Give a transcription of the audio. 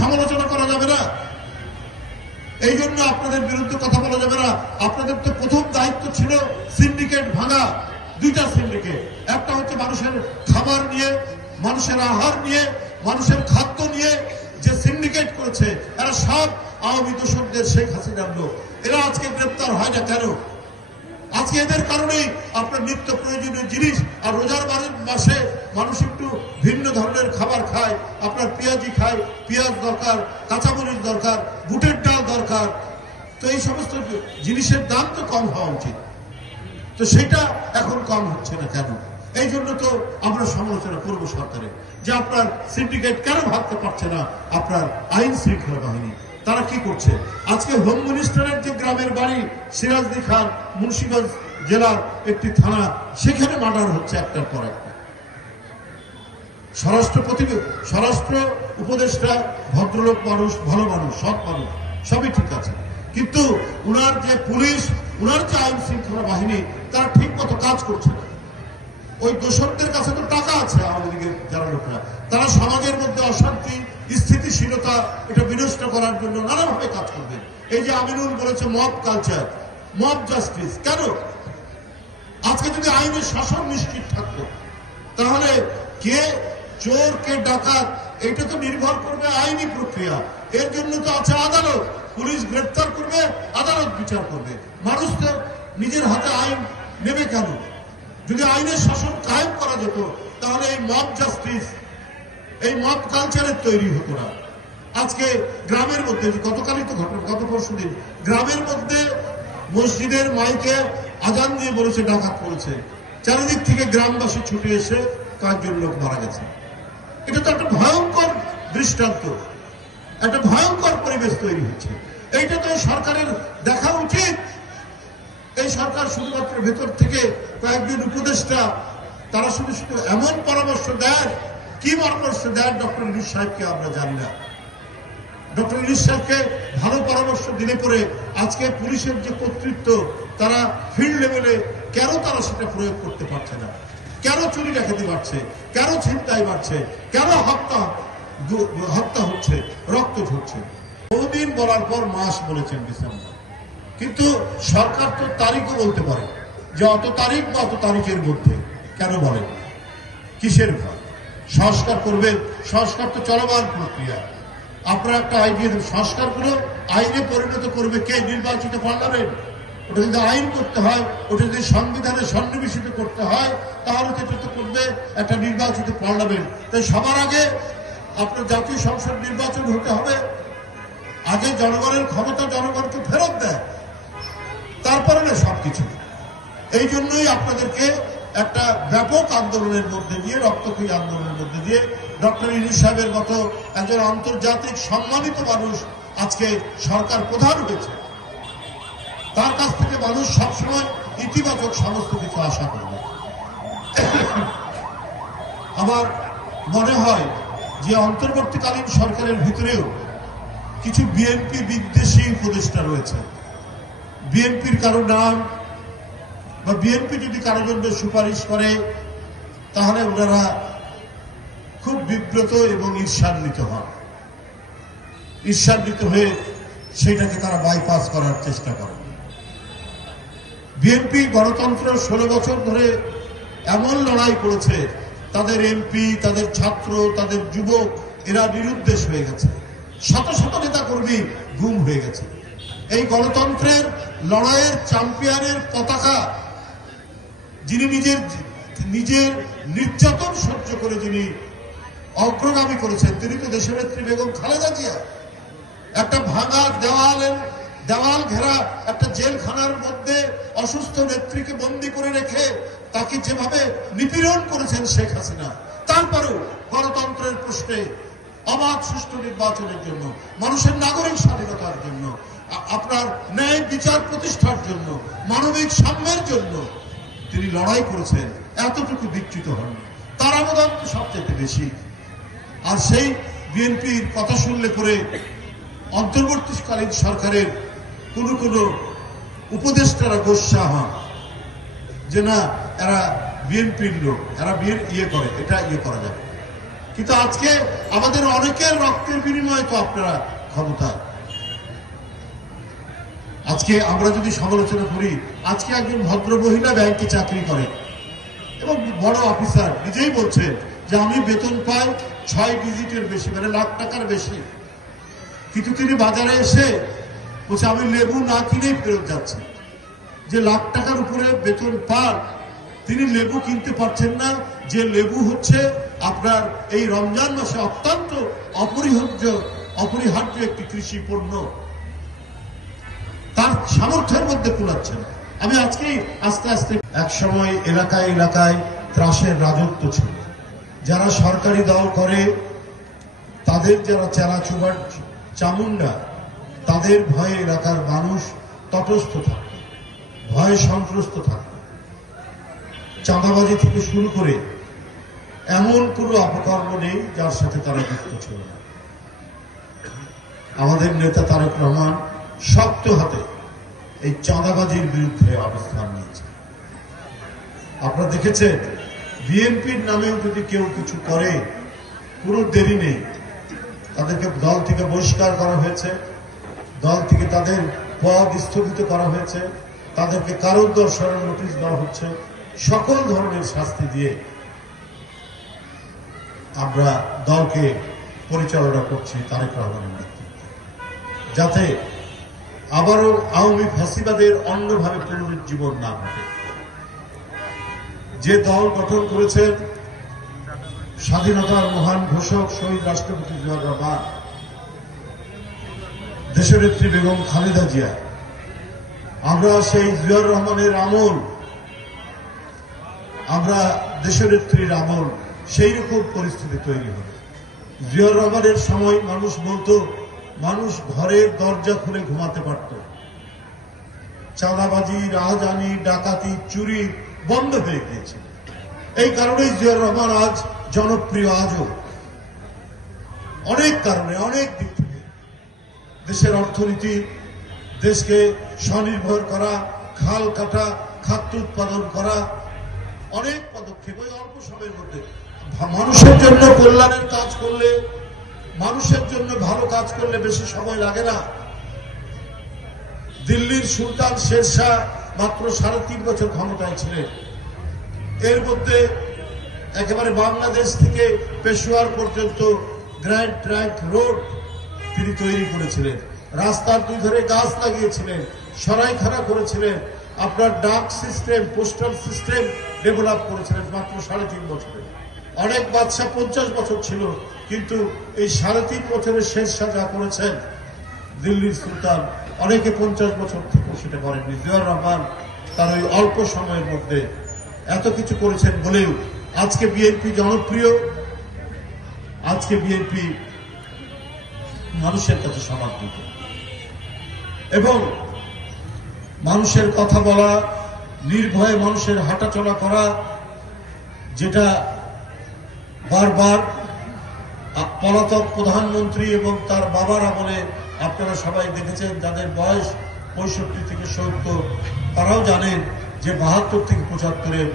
সমালোচনা করা যাবে না, এই জন্য আপনাদের বিরুদ্ধে কথা বলা যাবে না। আপনাদের তো প্রথম দায়িত্ব ছিল সিন্ডিকেট ভাঙা। দুইটা সিন্ডিকেট, একটা হচ্ছে মানুষের খাবার নিয়ে, মানুষের আহার নিয়ে, মানুষের খাদ্য নিয়ে যে সিন্ডিকেট করেছে, এরা সব আওয়ামী দোসরদের, শেখ হাসিনার লোক। এরা আজকে গ্রেপ্তার হয় না কেন? আজকে এদের কারণেই আপনার নিত্য প্রয়োজনীয় জিনিস, আর রোজার মাসে মানুষ একটু ভিন্ন ধরনের খাবার খায়, আপনার পেঁয়াজি খায়, পেঁয়াজ দরকার, কাঁচামরিচ দরকার, বুটের ডাল দরকার। তো এই সমস্ত জিনিসের দাম তো কম হওয়া উচিত, তো সেটা এখন কম হচ্ছে না কেন? এই জন্য তো আমরা সমালোচনা করবো সরকারের, যে আপনার সিন্ডিকেট কেন ভাবতে পারছে না আপনার আইন শৃঙ্খলা বাহিনী। তারা কি করছে? আজকে হোম মিনিস্টারের যে গ্রামের বাড়ি সিরাজদি খান, মুন্সিগঞ্জ জেলার একটি থানা, সেখানে মার্ডার হচ্ছে একটার পর একটা। স্বরাষ্ট্র উপদেষ্টা ভদ্রলোক মানুষ, ভালো মানুষ, সৎ মানুষ, সবই ঠিক আছে, কিন্তু উনার যে পুলিশ, উনার যে আইন শৃঙ্খলা বাহিনী, তারা ঠিক মতো কাজ করছে না। ওই দোসরদের কাছে তো টাকা আছে, আওয়ামী লীগের যারা লোকরা, তারা সমাজের মধ্যে অশান্তি, স্থিতিশীলতা এটা বিনষ্ট করার জন্য নানাভাবে কাজ করবে। এই যে আমিনুল বলেছে মব কালচার, মব জাস্টিস, কেন? আজকে যদি আইনের শাসন নিশ্চিত থাকতো, তাহলে কে চোর কে ডাকাত এটা তো নির্ভর করবে আইনি প্রক্রিয়া। এর জন্য তো আছে আদালত, পুলিশ গ্রেপ্তার করবে, আদালত বিচার করবে। মানুষ তো নিজের হাতে আইন নেবে কেন? যদি আইনের শাসন কায়েম করা যেত, তাহলে এই মব জাস্টিস, এই মব কালচারের তৈরি হতো না। আজকে গ্রামের মধ্যে, গতকালই তো ঘটনা, গত পরশু দিন গ্রামের মধ্যে মসজিদের মাইকে আজান দিয়ে বলেছে ডাকাত করেছে, চারিদিক থেকে গ্রামবাসী ছুটে এসে কয়েকজন লোক মারা গেছে। এটা তো একটা ভয়ঙ্কর দৃষ্টান্ত, একটা ভয়ঙ্কর পরিবেশ তৈরি হচ্ছে। এইটা তো সরকারের দেখা উচিত। এই সরকার শুধুমাত্র ভেতর থেকে কয়েকজন উপদেষ্টা, তারা শুধু শুধু এমন পরামর্শ দেন, কি পরামর্শ দেন ডক্টর ইউনূস সাহেবকে আমরা জানি না। ডক্টর ইউনূস সাহেবকে ভালো পরামর্শ দিলে পরে আজকে পুলিশের যে কর্তৃত্ব, তারা ফিল্ড লেভেলে কেন তারা সেটা প্রয়োগ করতে পারছে না? কেন চুরি ডাকাতি বাড়ছে? কেন ছিনতাই বাড়ছে? কেন হত্যা হচ্ছে, রক্ত ঝরছে? বহুদিন বলার পর মাস বলেছেন ডিসেম্বর, কিন্তু সরকার তো তারিখও বলতে পারে যে অত তারিখ বা অত তারিখের মধ্যে। কেন বলেন? কিসের ভয়? সংস্কার করবেন, সংস্কার তো চলমান প্রক্রিয়া। আপনারা একটা আইডিয়া, সংস্কারগুলো আইনে পরিণত করবে কে? নির্বাচিত পার্লামেন্ট। ওটা যদি আইন করতে হয়, ওটা যদি সংবিধানে সন্নিবেশিত করতে হয়, তাহলে তো এটা করবে একটা নির্বাচিত পার্লামেন্ট। তাই সবার আগে আপনার জাতীয় সংসদ নির্বাচন হতে হবে। আগে জনগণের ক্ষমতা জনগণকে ফেরত দেয়, তারপরে না সবকিছু। এই জন্যই আপনাদেরকে একটা ব্যাপক আন্দোলনের মধ্যে দিয়ে, রক্তক্ষয়ী আন্দোলনের মধ্যে দিয়ে ডক্টর ইউনূস সাহেবের মতো একজন আন্তর্জাতিক সম্মানিত মানুষ আজকে সরকার প্রধান হয়েছে। তার কাছ থেকে মানুষ সবসময় ইতিবাচক সমস্ত কিছু আশা করবে। আমার মনে হয় যে অন্তর্বর্তীকালীন সরকারের ভিতরেও কিছু বিএনপি বিদ্বেষী উপদেষ্টা রয়েছে। বিএনপির কারো নাম বা বিএনপি যদি কারো জন্য সুপারিশ করে, তাহলে ওনারা খুব বিব্রত এবং ঈর্ষান্বিত হন। ঈর্ষান্বিত হয়ে সেটাকে তারা বাইপাস করার চেষ্টা করে। বিএনপি গণতন্ত্র 16 বছর ধরে এমন লড়াই করেছে, তাদের এমপি, তাদের ছাত্র, তাদের যুবক, এরা নিরুদ্দেশ হয়ে গেছে। শত শত নেতা কর্মী গুম হয়ে গেছে। এই গণতন্ত্রের লড়াইয়ের চ্যাম্পিয়নের পতাকা যিনি নিজের নির্যাতন সহ্য করে যিনি অগ্রগামী করেছেন, তিনি তো দেশনেত্রী বেগম খালেদা জিয়া। একটা ভাঙা দেওয়াল ঘেরা একটা জেলখানার মধ্যে অসুস্থ নেত্রীকে বন্দী করে রেখে তাকে যেভাবে নিপীড়ন করেছেন শেখ হাসিনা, তারপরেও গণতন্ত্রের প্রশ্নে, অবাধ সুষ্ঠু নির্বাচনের জন্য, মানুষের নাগরিক স্বাধীনতার জন্য, আপনার ন্যায় বিচার প্রতিষ্ঠার জন্য, মানবিক সাম্যের জন্য তিনি লড়াই করেছেন। এতটুকু বিচ্যুত হন, তার অবদান তো সবচেয়ে বেশি। আর সেই বিএনপির কথা শুনলে পরে অন্তর্বর্তীকালীন সরকারের কোনো কোনো উপদেষ্টারা গোস্বা হন যে না, এরা বিএনপির লোক, এরা ইয়ে করে, এটা ইয়ে করা যাবে। কিন্তু আজকে আমাদের অনেকের রক্তের বিনিময়ে তো আপনারা ক্ষমতায়। আজকে আমরা যদি সমালোচনা করি, আজকে একজন ভদ্র মহিলা ব্যাংকে চাকরি করে এবং বড় অফিসার নিজেই বলছেন যে আমি বেতন পাই 6 ডিজিটের বেশি, মানে লাখ টাকার বেশি, কিন্তু তিনি বাজারে এসে বলছে আমি লেবু না কিনেই ফেরত যাচ্ছি। যে লাখ টাকার উপরে বেতন পান তিনি লেবু কিনতে পারছেন না, যে লেবু হচ্ছে আপনার এই রমজান মাসে অত্যন্ত অপরিহার্য একটি কৃষি পণ্য, তার সামর্থ্যের মধ্যে কুলাচ্ছে না। আমি আজকেই আস্তে আস্তে, এক সময় এলাকায় এলাকায় ত্রাসের রাজত্ব ছিল। যারা সরকারি দল করে তাদের যারা চেলাচুবার চামুন্ডা, তাদের ভয়ে এলাকার মানুষ তটস্থ থাকত, ভয়ে সন্ত্রস্ত থাকত। চাঁদাবাজি থেকে শুরু করে এমন কোনো অপকর্ম নেই যার সাথে তারা যুক্ত ছিল না। আমাদের নেতা তারেক রহমান শক্ত হাতে এই চাঁদাবাজির বিরুদ্ধে অবস্থান নিয়েছে। আপনারা দেখেছেন বিএনপির নামেও যদি কেউ কিছু করে কোনো দেরি নেই, তাদেরকে দল থেকে বহিষ্কার করা হয়েছে, দল থেকে তাদের পদ স্থগিত করা হয়েছে, তাদেরকে কারাদণ্ডের নোটিশ দেওয়া হচ্ছে। সকল ধরনের শাস্তি দিয়ে আমরা দলকে পরিচালনা করছি তারেক রহমানের নেতৃত্বে, যাতে আবারও আওয়ামী ফ্যাসিবাদের অন্যভাবে পুনরুজ্জীবন না ঘটে। যে দল গঠন করেছেন স্বাধীনতার মহান ঘোষক শহীদ রাষ্ট্রপতি জিয়াউর রহমান, দেশনেত্রী বেগম খালেদা জিয়া, আমরা সেই জিয়াউর রহমানের আমল, আমরা দেশনেত্রীর আমল, সেই রকম পরিস্থিতি তৈরি হবে। জিয়াউর রহমানের সময় মানুষ বলতো মানুষ ঘরের দরজা খুলে ঘুমাতে পারত, চাঁদাবাজি, রাহাজানি, ডাকাতি, চুরি বন্ধ হয়ে গিয়েছে। এই কারণেই জিয়াউর রহমান আজ জনপ্রিয়। আজও অনেক কারণে, অনেক দিক থেকে দেশের অর্থনীতি, দেশকে স্বনির্ভর করা, খাল কাটা, খাদ্য উৎপাদন করা, অনেক পদক্ষেপ ওই অল্প সময়ের মধ্যে। মানুষের জন্য কল্যাণের কাজ করলে, মানুষের জন্য ভালো কাজ করলে বেশি সময় লাগে না। দিল্লির সুলতান শেরশাহ মাত্র 3.5 বছর ক্ষমতায় ছিলেন। এর মধ্যে একেবারে বাংলাদেশ থেকে পেশোয়ার পর্যন্ত গ্র্যান্ড ট্র্যাঙ্ক রোড তিনি তৈরি করেছিলেন, রাস্তার দুই ধারে গাছ লাগিয়েছিলেন, সরাইখানা করেছিলেন, আপনার ডাক সিস্টেম, পোস্টাল সিস্টেম ডেভেলপ করেছিলেন মাত্র 3.5 বছরে। অনেক বাদশা 50 বছর ছিল, কিন্তু এই 3.5 বছরের শেরশাহ যা করেছেন দিল্লির সুলতান, অনেকে 50 বছর থেকেও সেটা করেননি। জিয়াউর রহমান তার ওই অল্প সময়ের মধ্যে এত কিছু করেছেন বলেও আজকে বিএনপি জনপ্রিয়, আজকে বিএনপি মানুষের কাছে সমাদৃত এবং মানুষের কথা বলা, নির্ভয়ে মানুষের হাঁটাচলা করা, যেটা বারবার পলাতক প্রধানমন্ত্রী এবং তার বাবার আমলে আপনারা সবাই দেখেছেন, যাদের বয়স 65 থেকে 70, তারাও জানেন যে 72 থেকে 75-এর